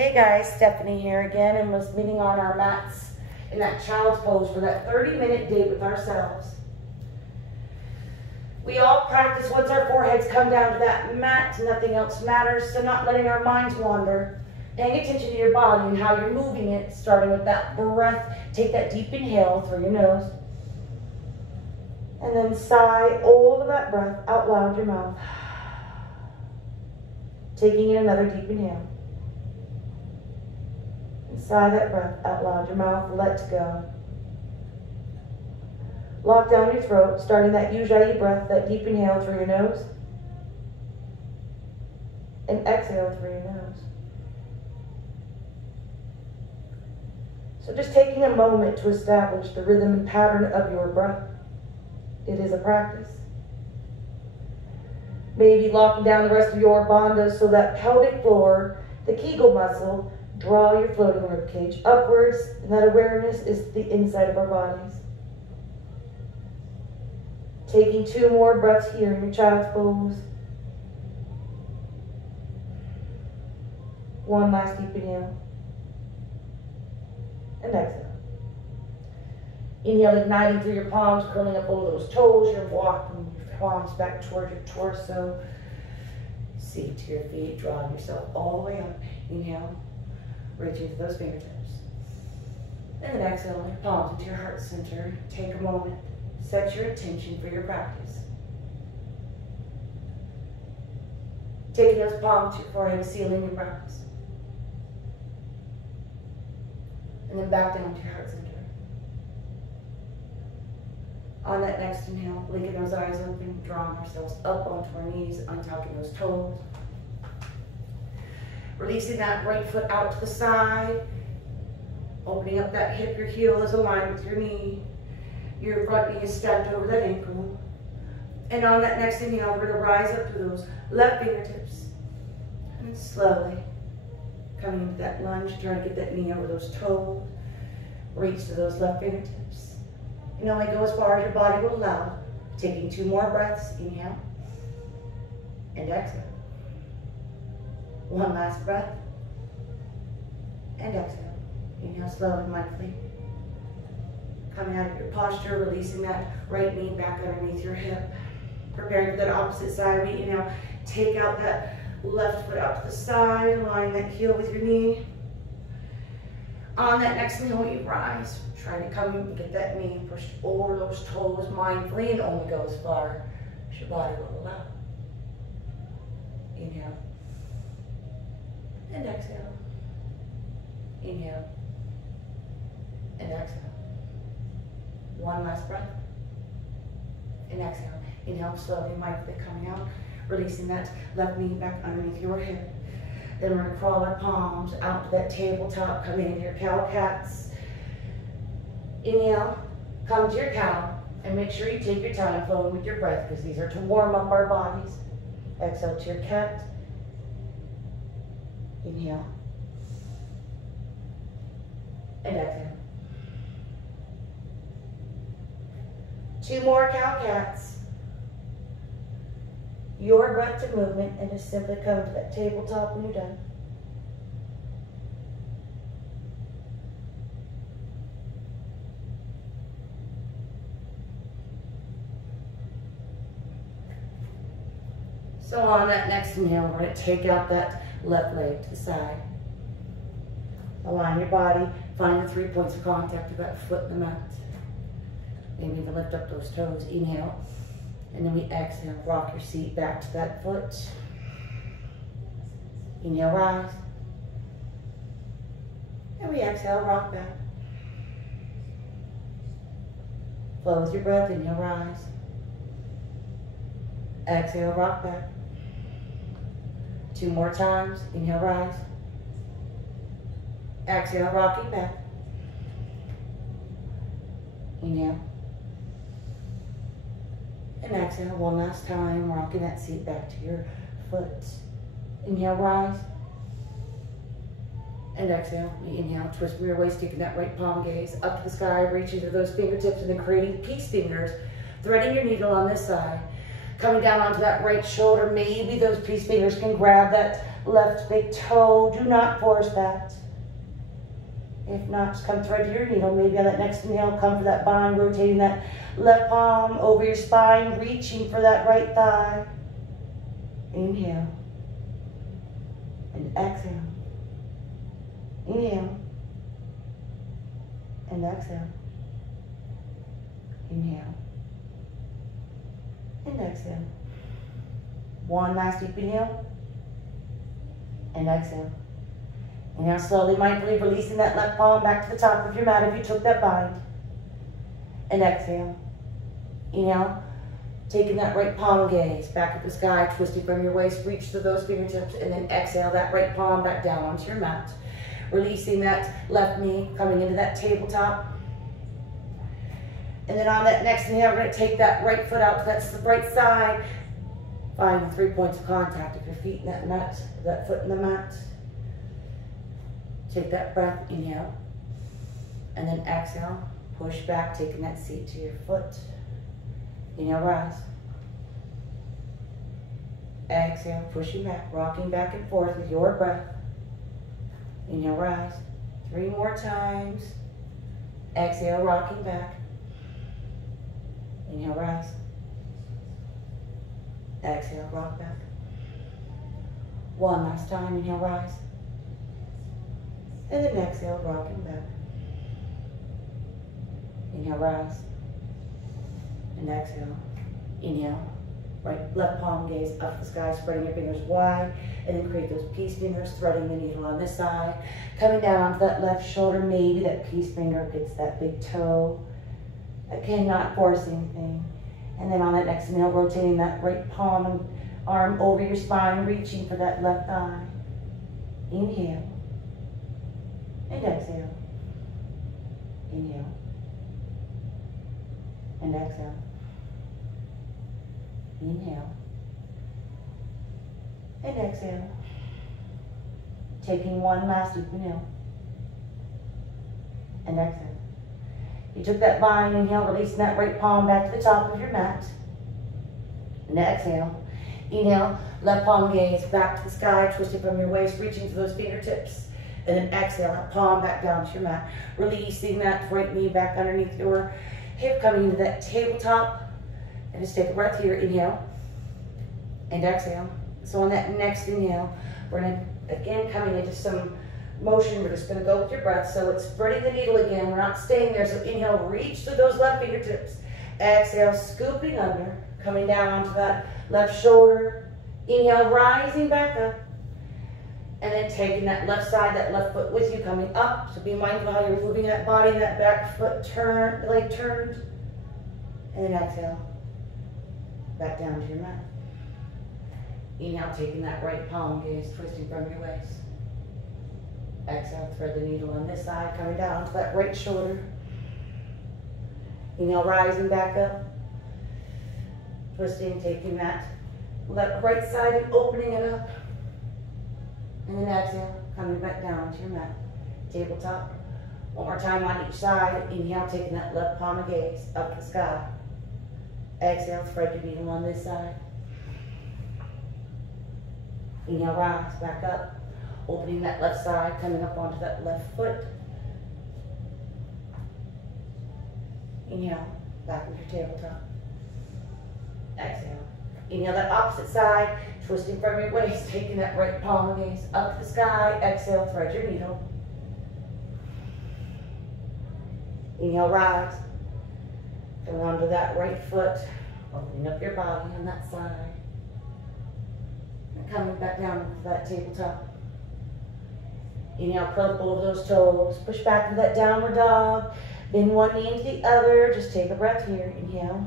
Hey guys, Stephanie here again, and was meeting on our mats in that child's pose for that 30-minute date with ourselves. We all practice once our foreheads come down to that mat, nothing else matters, so not letting our minds wander. Paying attention to your body and how you're moving it, starting with that breath. Take that deep inhale through your nose. And then sigh all of that breath out loud your mouth. Taking in another deep inhale. And sigh that breath out loud your mouth. Let go. Lock down your throat, starting that Ujjayi breath, that deep inhale through your nose. And exhale through your nose. So just taking a moment to establish the rhythm and pattern of your breath. It is a practice. Maybe locking down the rest of your bandhas so that pelvic floor, the Kegel muscle, draw your floating rib cage upwards, and that awareness is the inside of our bodies. Taking 2 more breaths here in your child's pose. One last deep inhale. And exhale. Inhale, igniting through your palms, curling up over those toes. You're walking your palms back toward your torso. Seat to your feet, drawing yourself all the way up. Inhale, reaching to those fingertips. And then exhale, your palms into your heart center. Take a moment, set your intention for your practice. Taking those palms to your forehead, sealing your practice. And then back down to your heart center. On that next inhale, blinking those eyes open, drawing ourselves up onto our knees, untucking those toes. Releasing that right foot out to the side. Opening up that hip, your heel is aligned with your knee. Your front knee is stacked over that ankle. And on that next inhale, we're going to rise up to those left fingertips. And then slowly coming into that lunge, trying to get that knee over those toes. Reach to those left fingertips. And only go as far as your body will allow. Taking 2 more breaths. Inhale. And exhale. One last breath. And exhale. Inhale slowly, mindfully. Coming out of your posture, releasing that right knee back underneath your hip. Preparing for that opposite side. We inhale. Take out that left foot out to the side, align that heel with your knee. On that next inhale, you rise. Try to come and get that knee pushed over those toes mindfully and only go as far as your body will allow. Inhale. And exhale. Inhale. And exhale. One last breath. And exhale. Inhale slowly, mindfully coming out. Releasing that left knee back underneath your hip. Then we're going to crawl our palms out to that tabletop, coming into your cow-cats. Inhale, come to your cow, and make sure you take your time flowing with your breath, because these are to warm up our bodies. Exhale to your cat. Inhale. And exhale. 2 more cow-cats. Your breath to movement, and just simply come to that tabletop when you're done. So on that next inhale, we're going to take out that left leg to the side. Align your body, find the 3 points of contact with that foot in the mat. Maybe you can lift up those toes. Inhale. And then we exhale, rock your seat back to that foot. Inhale, rise. And we exhale, rock back. Flow with your breath, inhale, rise. Exhale, rock back. 2 more times, inhale, rise. Exhale, rocking back. Inhale. And exhale, one last time, rocking that seat back to your foot. Inhale, rise. And exhale, we inhale, twist your waist, taking that right palm gaze up to the sky, reaching to those fingertips, and then creating peace fingers, threading your needle on this side. Coming down onto that right shoulder, maybe those peace fingers can grab that left big toe. Do not force that. If not, just come thread your needle. Maybe on that next inhale, come for that bind, rotating that left palm over your spine, reaching for that right thigh. Inhale. And exhale. Inhale. And exhale. Inhale. And exhale. One last deep inhale. And exhale. And now slowly, mindfully releasing that left palm back to the top of your mat if you took that bind. And exhale. Inhale. Taking that right palm gaze back at the sky, twisting from your waist, reach through those fingertips, and then exhale that right palm back down onto your mat. Releasing that left knee, coming into that tabletop. And then on that next inhale, we're going to take that right foot out to that right side. Find the 3 points of contact of your feet in that mat, that foot in the mat. Take that breath, inhale. And then exhale, push back, taking that seat to your foot. Inhale, rise. Exhale, pushing back, rocking back and forth with your breath. Inhale, rise. 3 more times. Exhale, rocking back. Inhale, rise. Exhale, rock back. One last time, inhale, rise. And then exhale, rocking back. Inhale, rise. And exhale. Inhale. Right, left palm gaze up the sky, spreading your fingers wide, and then create those peace fingers, threading the needle on this side. Coming down onto that left shoulder, maybe that peace finger gets that big toe. Again, not forcing anything. And then on that next inhale, rotating that right palm and arm over your spine, reaching for that left thigh. Inhale. And exhale. Inhale. And exhale. Inhale. And exhale. Taking one last deep inhale. And exhale. You took that bind, inhale, releasing that right palm back to the top of your mat. And exhale. Inhale, left palm gaze back to the sky, twisting from your waist, reaching to those fingertips. And then exhale, that palm back down to your mat. Releasing that right knee back underneath your hip, coming into that tabletop. And just take a breath here, inhale. And exhale. So on that next inhale, we're going to, again, coming into some motion. We're just going to go with your breath. So it's spreading the needle again. We're not staying there. So inhale, reach through those left fingertips. Exhale, scooping under, coming down onto that left shoulder. Inhale, rising back up. And then taking that left side, that left foot with you, coming up. So be mindful how you're moving that body, that back foot turned, leg turned. And then exhale, back down to your mat. Inhale, taking that right palm gaze, twisting from your waist. Exhale, thread the needle on this side, coming down to that right shoulder. Inhale, rising back up. Twisting, taking that left right side and opening it up. And then exhale, coming back down to your mat. Tabletop. One more time on each side. Inhale, taking that left palm of gaze up the sky. Exhale, thread your needle on this side. Inhale, rise, back up. Opening that left side, coming up onto that left foot. Inhale, back with your tabletop. Exhale. Inhale, that opposite side, twisting from your waist, taking that right palm gaze up to the sky. Exhale, thread your needle. Inhale, rise. Come onto that right foot, opening up your body on that side. And coming back down to that tabletop. Inhale, curl over those toes. Push back to that downward dog. Bend one knee into the other. Just take a breath here. Inhale.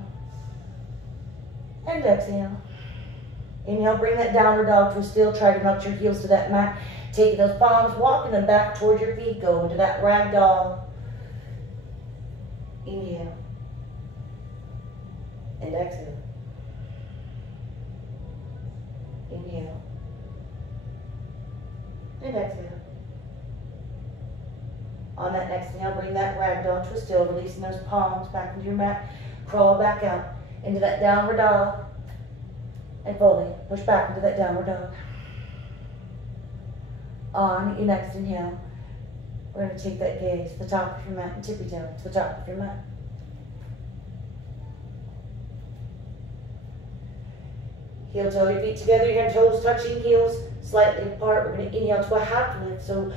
And exhale. Inhale, bring that downward dog to a still. Try to melt your heels to that mat. Taking those palms, walking them back towards your feet. Go into that rag doll. Inhale. And exhale. Inhale. And exhale. On that next inhale, bring that rag doll to a still, releasing those palms back into your mat. Crawl back out into that downward dog. And fully push back into that downward dog. On your next inhale, we're going to take that gaze to the top of your mat and tippy toe to the top of your mat. Heel toe your feet together, your toes touching, heels slightly apart. We're going to inhale to a half lift, so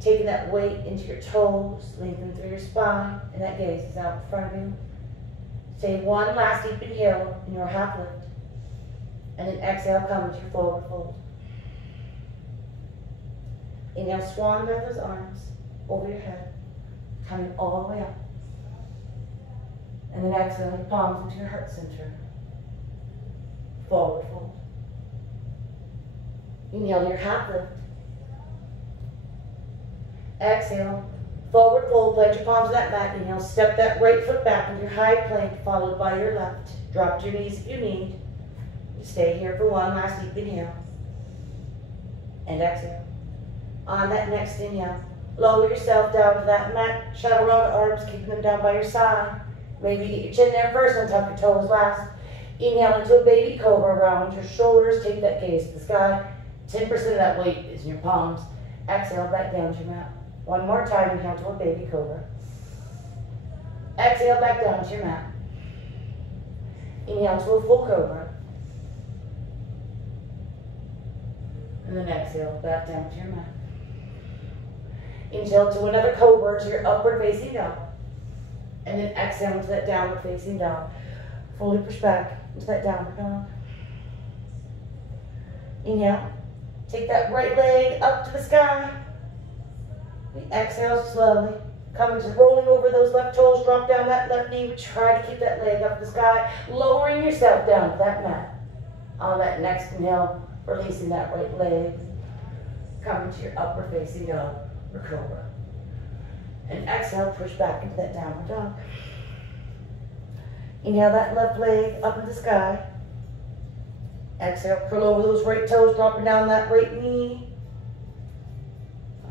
taking that weight into your toes, lengthen through your spine, and that gaze is out in front of you. Take one last deep inhale in your half lift, and then exhale, come into your forward fold. Inhale, swan dive those arms over your head, coming all the way up. And then exhale, your palms into your heart center. Forward fold. Inhale your half lift. Exhale, forward fold, plant your palms to that mat. Inhale, step that right foot back into your high plank, followed by your left. Drop to your knees if you need. Stay here for one last deep inhale. And exhale. On that next inhale, lower yourself down to that mat. Chaturanga arms, keeping them down by your side. Maybe get your chin there first and tuck your toes last. Inhale into a baby cobra, round your shoulders, take that gaze to the sky. 10% of that weight is in your palms. Exhale back down to your mat. One more time, inhale to a baby cobra. Exhale back down to your mat. Inhale to a full cobra. And then exhale back down to your mat. Inhale to another cobra to your upward facing dog. And then exhale into that downward facing dog. Fully push back into that downward dog. Inhale. Take that right leg up to the sky. We exhale slowly. Coming to rolling over those left toes. Drop down that left knee. We try to keep that leg up to the sky. Lowering yourself down to that mat. On that next inhale, releasing that right leg. Coming to your upward facing dog or cobra. And exhale, push back into that downward dog. Inhale that left leg up in the sky. Exhale, curl over those right toes, dropping down that right knee.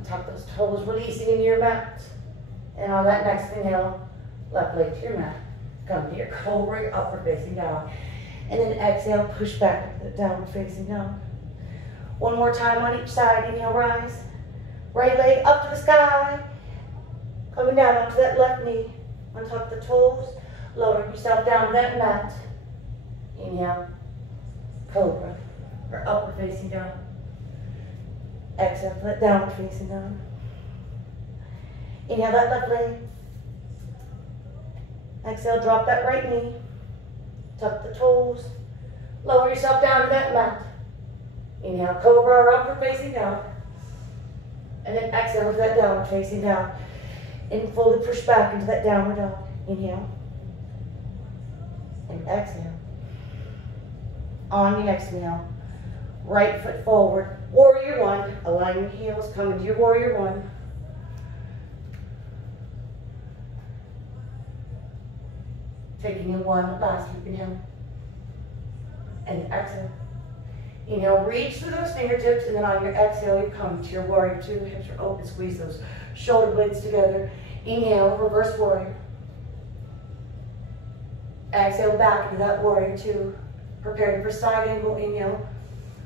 Tuck those toes, releasing into your mat. And on that next inhale, left leg to your mat. Come to your cobra, your upward facing dog. And then exhale, push back into the downward facing dog. One more time on each side. Inhale, rise. Right leg up to the sky. Coming down onto that left knee. Untuck the toes. Lower yourself down to that mat. Inhale, cobra, or upward facing dog. Exhale, to that downward facing dog. Inhale that left leg. Exhale, drop that right knee. Tuck the toes. Lower yourself down to that mat. Inhale, cobra, or upward facing dog. And then exhale to that downward facing dog. And fully push back into that downward dog. Inhale. And exhale. On your next inhale, right foot forward. Warrior one. Align your heels. Come into your warrior one. Taking in one last deep inhale. And exhale. Inhale, reach through those fingertips, and then on your exhale, you come to your warrior two. Hips are open, squeeze those shoulder blades together. Inhale, reverse warrior. Exhale back into that warrior two. Preparing for side angle, inhale.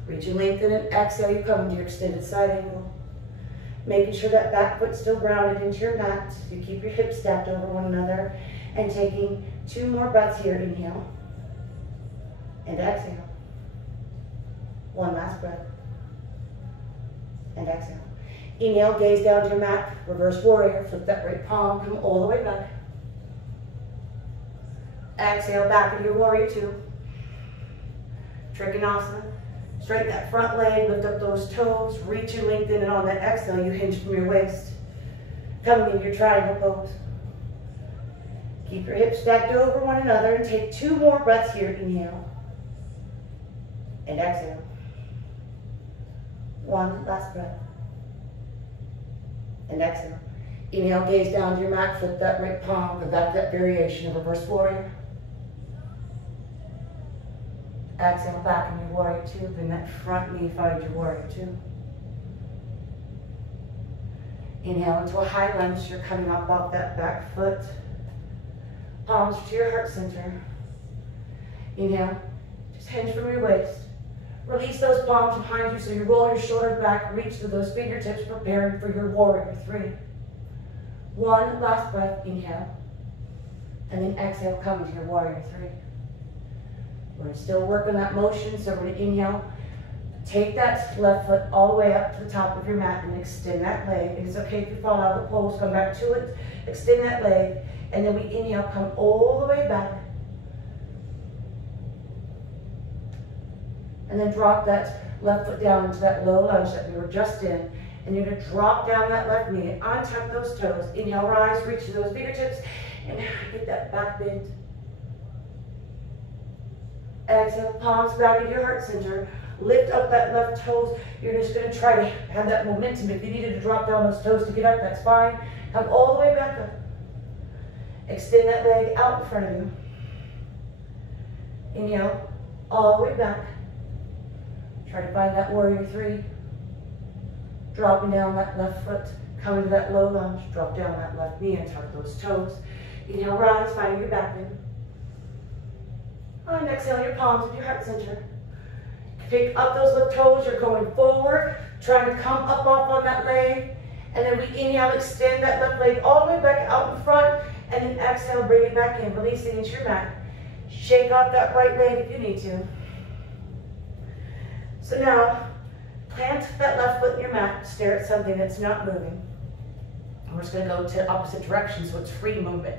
Reach and lengthen, and exhale, you come into your extended side angle. Making sure that back foot's still grounded into your mat. You keep your hips stacked over one another. And taking two more breaths here, inhale. And exhale. One last breath. And exhale. Inhale, gaze down to your mat. Reverse warrior. Flip that right palm. Come all the way back. Exhale, back into your warrior two. Trikonasana. Straighten that front leg. Lift up those toes. Reach and lengthen. And on that exhale, you hinge from your waist. Coming into your triangle pose. Keep your hips stacked over one another. And take two more breaths here. Inhale. And exhale. One last breath. And exhale. Inhale, gaze down to your mat. Flip that right palm. Go back to that variation of reverse warrior. Exhale, back in your warrior two. Bring that front knee forward your warrior two. Inhale into a high lunge. You're coming up off that back foot. Palms to your heart center. Inhale. Just hinge from your waist. Release those palms behind you so you roll your shoulders back, reach to those fingertips, preparing for your warrior three. One last breath, inhale. And then exhale, come to your warrior three. We're going to still work on that motion, so we're going to inhale. Take that left foot all the way up to the top of your mat and extend that leg. And it's okay if you fall out of the pose, come back to it, extend that leg, and then we inhale, come all the way back. And then drop that left foot down into that low lunge that we were just in. And you're going to drop down that left knee and untuck those toes. Inhale, rise, reach to those fingertips, and get that back bend. Exhale, palms back into your heart center. Lift up that left toes. You're just going to try to have that momentum. If you needed to drop down those toes to get up, that's fine. Come all the way back up. Extend that leg out in front of you. Inhale, all the way back. Try to find that warrior three. Dropping down that left foot. Coming to that low lunge. Drop down that left knee and tuck those toes. Inhale, rise, finding your back bend. And exhale your palms into your heart center. Pick up those left toes, you're going forward, trying to come up off on that leg, and then we inhale, extend that left leg all the way back out in front, and then exhale, bring it back in, releasing into your mat. Shake off that right leg if you need to. So now, plant that left foot in your mat, stare at something that's not moving. And we're just going to go to opposite directions, so it's free movement.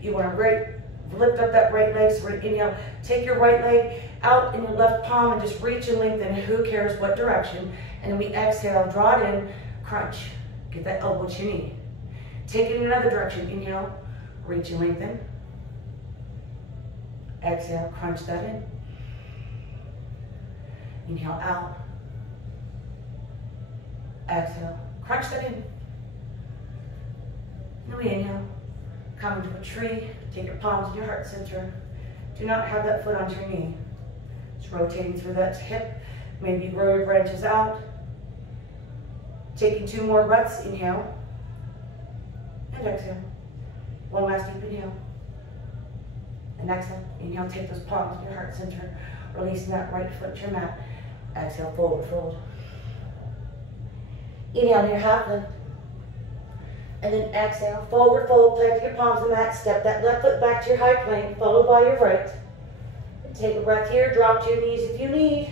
You want to lift up that right leg, so we're going to inhale, take your right leg out in your left palm and just reach and lengthen, who cares what direction. And then we exhale, draw it in, crunch. Get that elbow to your knee. Take it in another direction, inhale, reach and lengthen. Exhale, crunch that in. Inhale out. Exhale, crunch that in. Then we inhale, come into a tree, take your palms to your heart center. Do not have that foot onto your knee. Just rotating through that hip. Maybe grow your branches out. Taking 2 more breaths, inhale. And exhale. One last deep inhale. And exhale. Inhale, take those palms to your heart center. Releasing that right foot to your mat. Exhale, forward fold. Inhale to your half lift. And then exhale, forward fold, plant your palms on the mat, step that left foot back to your high plank, followed by your right. And take a breath here, drop to your knees if you need.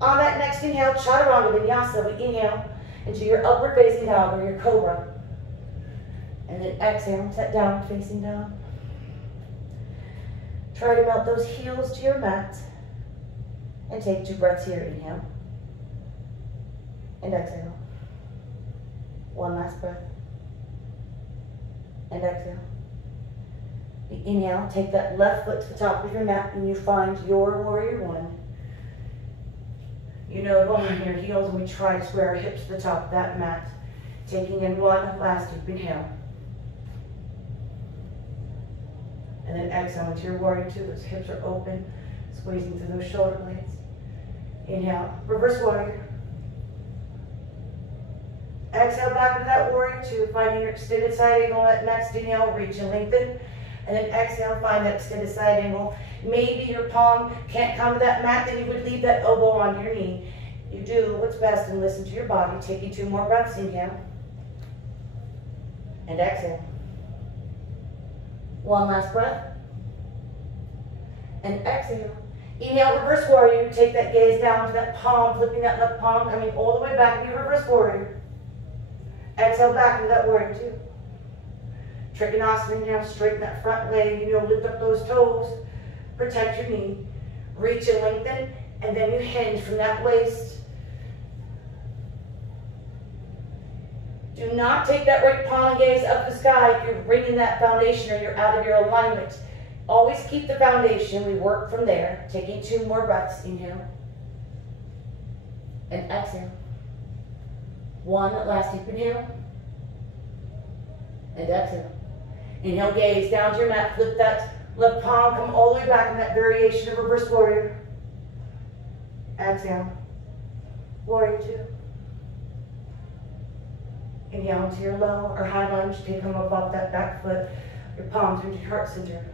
On that next inhale, chaturanga vinyasa, we inhale into your upward facing dog or your cobra. And then exhale, set down, facing down. Try to melt those heels to your mat. And take 2 breaths here, inhale. And exhale. One last breath. And exhale. Inhale, take that left foot to the top of your mat and you find your warrior one. You know, go on your heels and we try to square our hips to the top of that mat. Taking in one last deep inhale. And then exhale into your warrior two. Those hips are open, squeezing through those shoulder blades. Inhale, reverse warrior. Exhale back into that warrior two, finding your extended side angle. That next inhale, reach and lengthen. And then exhale, find that extended side angle. Maybe your palm can't come to that mat, then you would leave that elbow on your knee. You do what's best and listen to your body. Taking 2 more breaths, inhale. And exhale. One last breath. And exhale. Inhale, reverse warrior. Take that gaze down to that palm, flipping that left palm, coming all the way back into your reverse warrior. Exhale back into that warrior two. Trikonasana, inhale, straighten that front leg, lift up those toes, protect your knee, reach and lengthen, and then you hinge from that waist. Do not take that right palm and gaze up the sky if you're bringing that foundation or you're out of your alignment. Always keep the foundation. We work from there. Taking 2 more breaths. Inhale. And exhale. One last deep inhale. And exhale. Inhale, gaze down to your mat. Flip that left palm. Come all the way back in that variation of reverse warrior. Exhale. Warrior two. Inhale into your low or high lunge. Take them up off that back foot. Your palms into your heart center.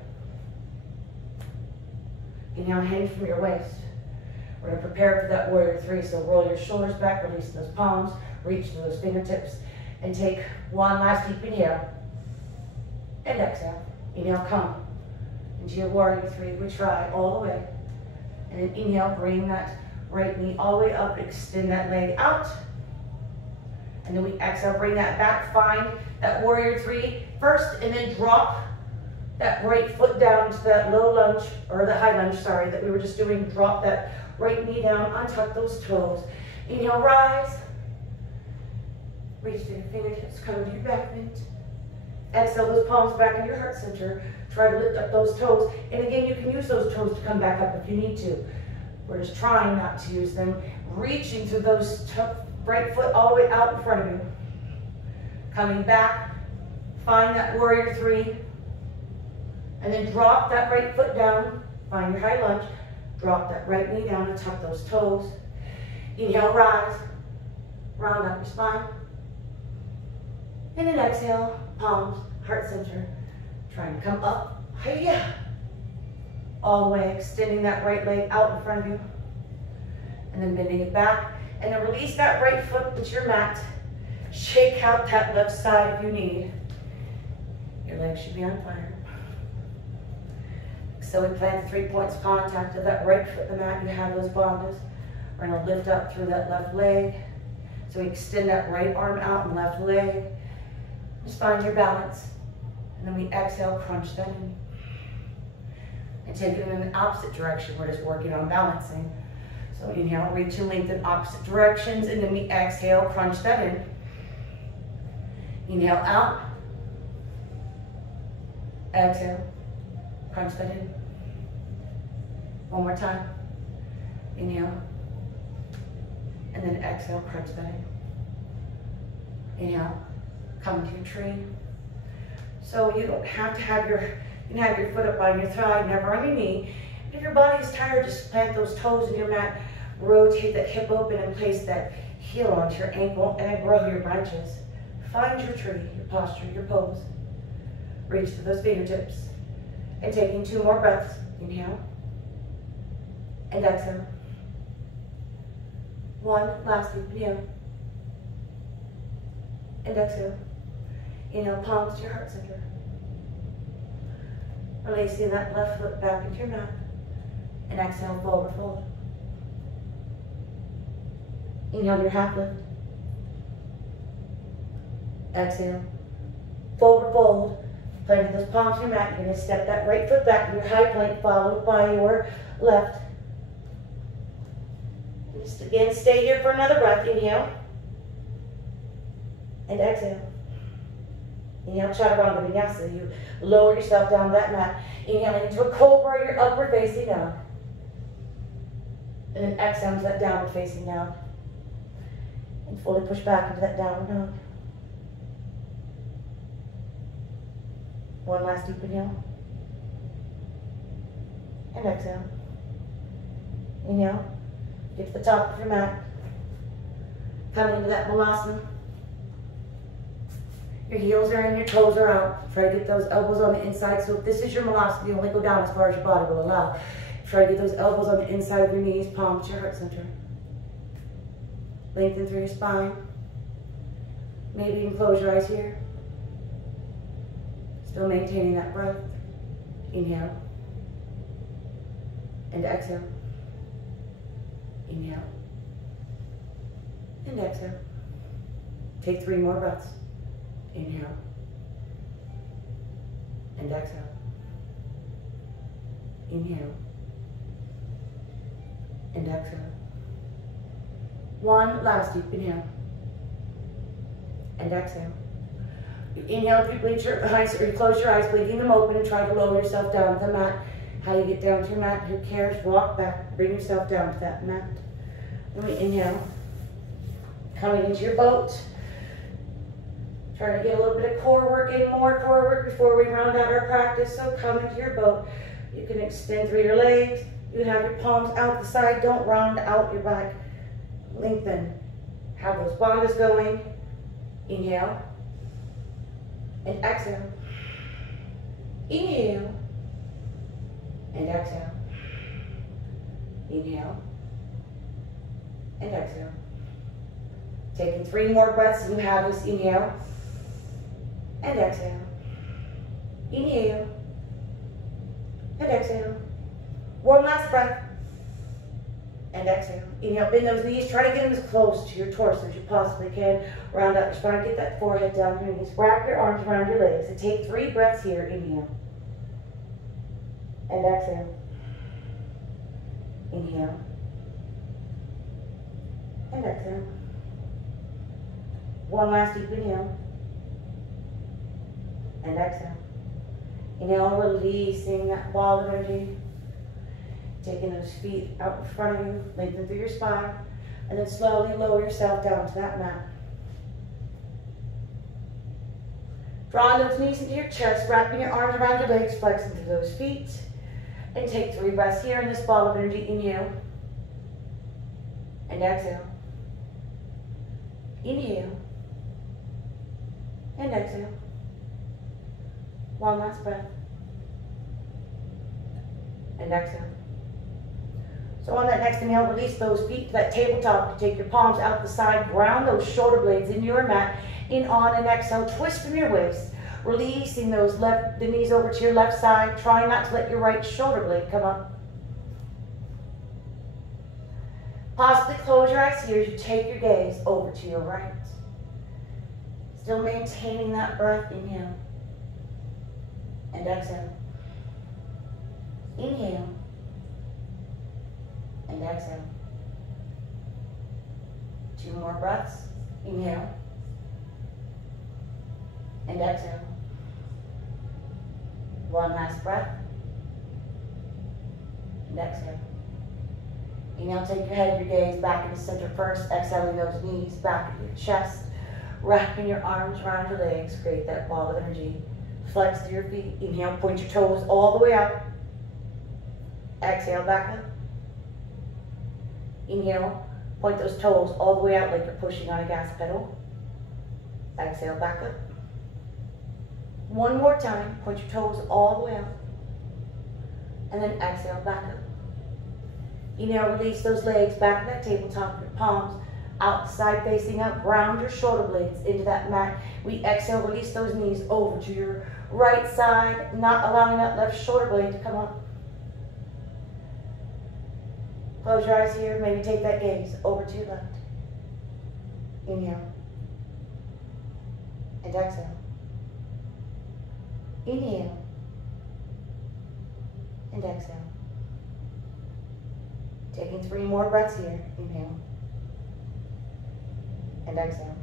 Inhale, hinge from your waist. We're gonna prepare for that warrior three. So roll your shoulders back, release those palms, reach to those fingertips, and take one last deep inhale. And exhale. Inhale, come into your warrior three. We try all the way. And then inhale, bring that right knee all the way up, extend that leg out. And then we exhale, bring that back, find that warrior three first, and then drop that right foot down to that low lunge, or the high lunge, sorry, that we were just doing. Drop that right knee down, untuck those toes. Inhale, rise. Reach to your fingertips, come to your back bend. Exhale those palms back in your heart center. Try to lift up those toes. And again, you can use those toes to come back up if you need to. We're just trying not to use them. Reaching through those right foot all the way out in front of you. Coming back, find that warrior three. And then drop that right foot down. Find your high lunge. Drop that right knee down and tuck those toes. Inhale, rise. Round up your spine. And then exhale, palms, heart center. Trying to come up. Hiya. All the way, extending that right leg out in front of you. And then bending it back. And then release that right foot into your mat. Shake out that left side if you need. Your legs should be on fire. So we plant 3 points of contact of that right foot in the mat. You have those bandhas. We're going to lift up through that left leg. So we extend that right arm out and left leg. Just find your balance. And then we exhale, crunch that in. And take it in the opposite direction. We're just working on balancing. So inhale, reach and lengthen opposite directions. And then we exhale, crunch that in. Inhale out. Exhale, crunch that in. One more time. Inhale. And then exhale, crunch that in. Inhale. Come to your tree. So you don't have to have you can have your foot up on your thigh, never on your knee. If your body is tired, just plant those toes in your mat, rotate that hip open and place that heel onto your ankle, and then grow your branches. Find your tree, your posture, your pose. Reach to those fingertips. And taking 2 more breaths. Inhale. And exhale. 1 last deep inhale. And exhale. Inhale, palms to your heart center. Releasing that left foot back into your mat. And exhale, forward fold. Inhale your half lift. Exhale, forward fold. Planting those palms to your mat. You're going to step that right foot back to your high plank, followed by your left. Just again, stay here for another breath. Inhale. And exhale. Inhale, chaturanga vinyasa. You lower yourself down that mat. Inhaling into a cobra, your upward facing down. And then exhale into that downward facing down. And fully push back into that downward dog. 1 last deep inhale. And exhale. Inhale. Get to the top of your mat. Coming into that malasana. Your heels are in, your toes are out. Try to get those elbows on the inside. So if this is your malasana, you only go down as far as your body will allow. Try to get those elbows on the inside of your knees, palms to your heart center. Lengthen through your spine. Maybe you can close your eyes here. Still maintaining that breath. Inhale. And exhale. Inhale. And exhale. Take 3 more breaths. Inhale. And exhale. Inhale. And exhale. 1 last deep inhale. And exhale. You inhale if you blink your eyes, or you close your eyes, blinking them open, and try to lower yourself down to the mat. How you get down to your mat, who cares? Walk back, bring yourself down to that mat. Then we inhale. Coming into your boat. Trying to get a little bit of core work in, more core work before we round out our practice. So come into your boat. You can extend through your legs. You have your palms out the side. Don't round out your back. Lengthen. Have those bandhas going. Inhale. And exhale. Inhale. And exhale. Inhale. and exhale. Taking 3 more breaths, and you have this. Inhale and exhale. Inhale and exhale. One last breath and exhale. Inhale, bend those knees. Try to get them as close to your torso as you possibly can. Round out your spine. Get that forehead down your knees. Wrap your arms around your legs. And take 3 breaths here. Inhale and exhale. Inhale and exhale. One last deep inhale and exhale. Inhale, releasing that ball of energy. Taking those feet out in front of you, lengthen through your spine, and then slowly lower yourself down to that mat. Drawing those knees into your chest, wrapping your arms around your legs, flexing through those feet, and take 3 breaths here in this ball of energy. Inhale and exhale. Inhale and exhale. One last breath and exhale. So on that next inhale, release those feet to that tabletop. You take your palms out the side, ground those shoulder blades into your mat. In on and exhale, twist from your waist, releasing the knees over to your left side. Try not to let your right shoulder blade come up. Possibly close your eyes here as you take your gaze over to your right. Still maintaining that breath. Inhale and exhale. Inhale and exhale. 2 more breaths. Inhale and exhale. One last breath and exhale. Inhale, take your head, your gaze back in the center first. Exhaling those knees back into your chest. Wrapping your arms around your legs. Create that ball of energy. Flex to your feet. Inhale, point your toes all the way out. Exhale, back up. Inhale, point those toes all the way out like you're pushing on a gas pedal. Exhale, back up. One more time, point your toes all the way out. And then exhale, back up. Inhale, release those legs back to that tabletop, your palms out, side facing up. Ground your shoulder blades into that mat. We exhale, release those knees over to your right side, not allowing that left shoulder blade to come up. Close your eyes here. Maybe take that gaze over to your left. Inhale and exhale. Inhale and exhale. Taking 3 more breaths here. Inhale and exhale.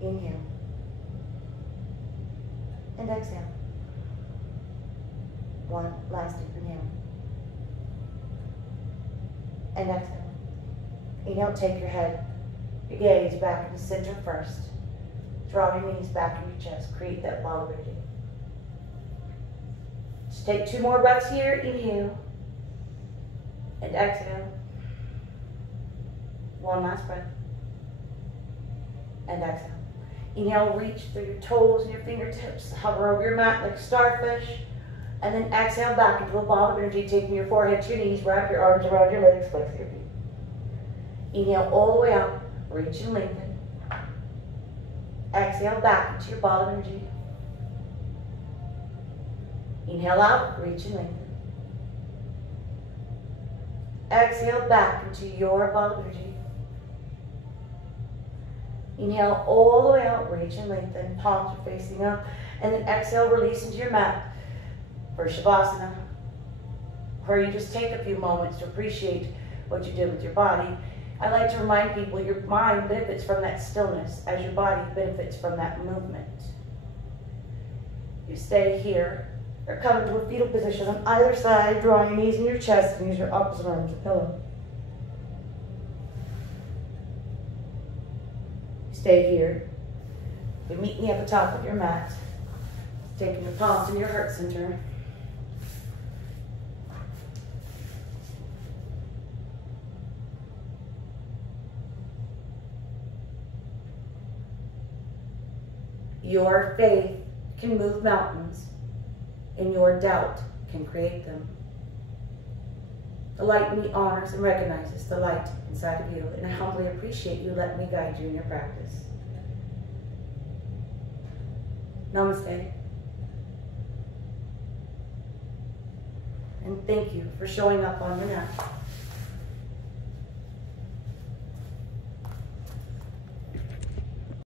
Inhale and exhale. One last deep inhale and exhale. Inhale, take your head, your gaze back in the center first. Draw your knees back in your chest. Create that ball of energy. Just take 2 more breaths here. Inhale and exhale. One last breath and exhale. Inhale, reach through your toes and your fingertips. Hover over your mat like a starfish. And then exhale back into a ball of energy, taking your forehead to your knees. Wrap your arms around your legs, flex your feet. Inhale all the way out. Reach and lengthen. Exhale back into your ball of energy. Inhale out, reach and lengthen. Exhale back into your ball of energy. Inhale all the way out, reach and lengthen. Palms are facing up. And then exhale, release into your mat for Shavasana, where you just take a few moments to appreciate what you did with your body. I like to remind people your mind benefits from that stillness as your body benefits from that movement. You stay here or come into a fetal position on either side, draw your knees in your chest and use your opposite arm as a pillow. Stay here. You meet me at the top of your mat, taking your palms in your heart center. Your faith can move mountains, and your doubt can create them. The light in me honors and recognizes the light inside of you, and I humbly appreciate you letting me guide you in your practice. Namaste. And thank you for showing up on your mat.